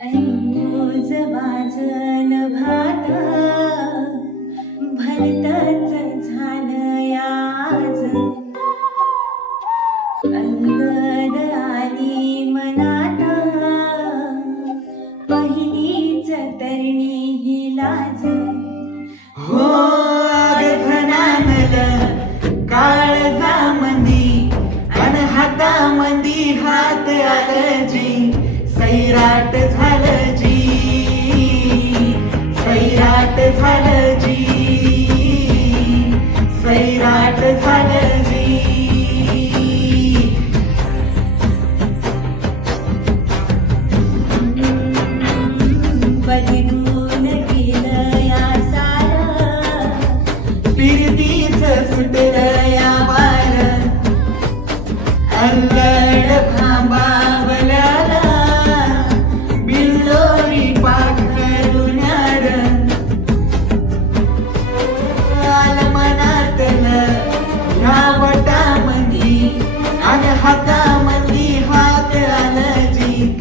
Arrows वाजन भात भलतच झालं आज. अंगद आली मनात पहिलीच तरणी ही लाज. हो आगधनानल काळजामंदी अन हातामंदी हात आलजी सैराट झालं जी सैराट झालं जी सैराट झालं जी. बलिनून गेलं या सारं फिरतीच सुटलं या वार अल्लड भांबावल्याला बिल्लोरी पाखरुण्यार आल मनातलं ह्या वटामंदी आणि हातामंदी हात आलं जी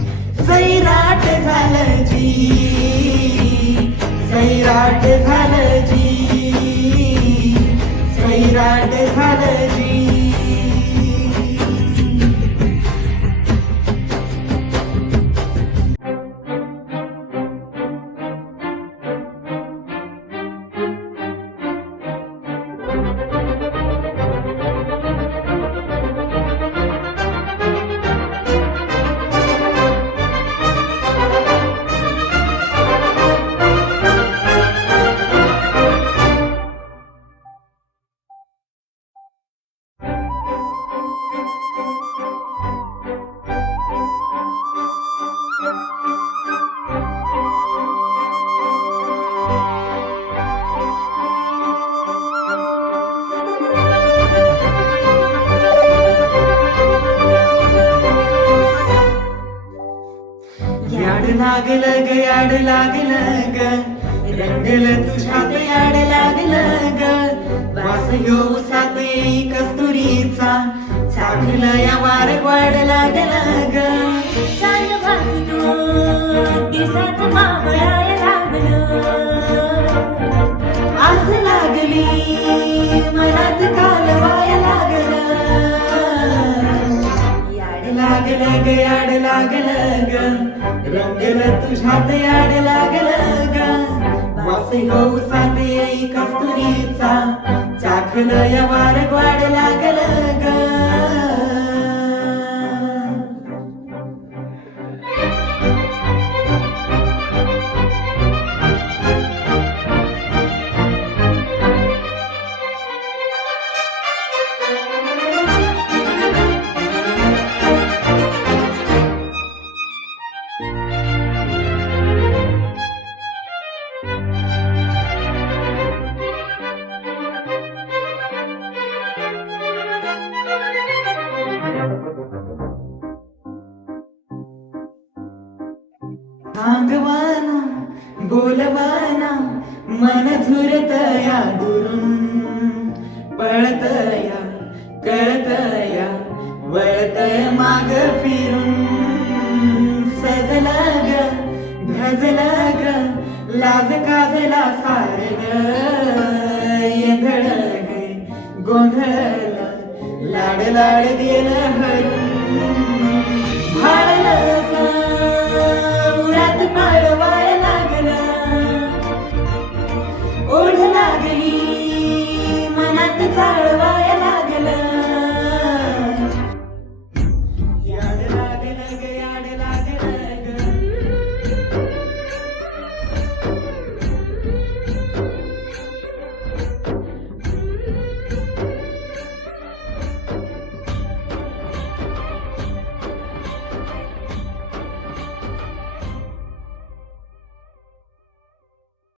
सैराट झालं जी सैराट झालं जी सैराट झालं जी. याड लागलं ग याड लागलं ग रंगलं तुझ्यात याड लागलं ग वास ह्यो उसात येई कस्तुरीचा चाखलं या वार वाड लागलं ग. चाल भासतो दिसाच मावळाय लागलं. आस लागली मनात कालवाय लागलं याड लागलं ग याड लागलं ग रंगलं तुझ्यात याड लागलं ग वास ह्यो उसात येई कस्तुरीचा चाखलं या वार वाड लागलं ग. सांगवाना बोलवाना मन झुरतया दुरून पळतया कळतया वळतय माग फिरून सजलं ग धजलं ग लाज काजला सारलं येंधळ गोंधळलं लाड लाड गेलं हरलं